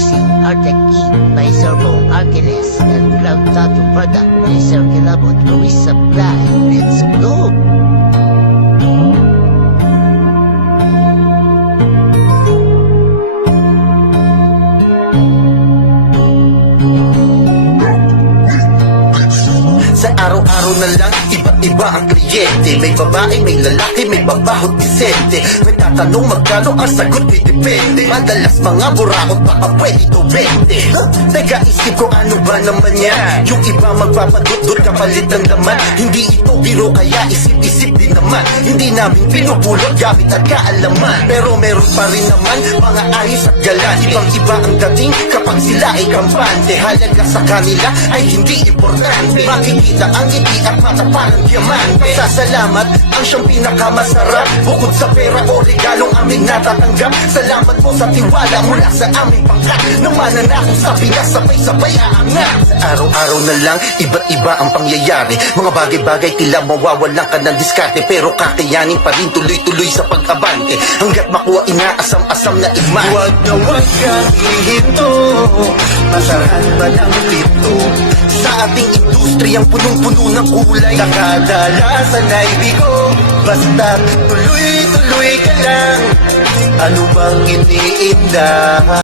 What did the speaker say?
Music, Artec E, by Servo Arqueles, and Cloud Tattoo Product by Sir Kilabot Luis Supply. Let's go! Sa araw-araw na lang, iba-iba ang kliyente. May babae, may lalaki, may babahot disente. May tatanong magkano ang sagot, may depende. Madalas mga burakot, baka pwede to 20. Teka, isip ko ano ba naman yan? Yung iba magpapadudod kapalit ng laman. Hindi ito biro, kaya isip-isip din naman. Hindi namin pinupulot gamit at kaalaman. Pero meron pa rin naman mga ayos at galan. Ibang-iba ang dating kapag sila ay kampante. Halaga sa kanila ay hindi importante. Makikita ang ngiti at mata parang diamante. Pasasalamat ang siyang pinakamasarap. Bukod sa pera o regalong aming natatanggap, salamat po sa tiwala mula sa aming pangkat. Nang mananakot sa Pinas, sabay-sabay aangat. Sa araw-araw na lang, iba't-iba ang pangyayari. Mga bagay-bagay tila mawawalan ka ng diskarte, pero kakayanin pa rin tuloy-tuloy sa pag-abante. Hanggat makuha inaasam-asam na igman. Huwag na huwag kang ihinto, masarhan ba ng pito? Sa ating industriyang punong-puno ng kulay, nakadalasan ay bigo. Basta tuloy-tuloy ka lang, ano bang iniinda?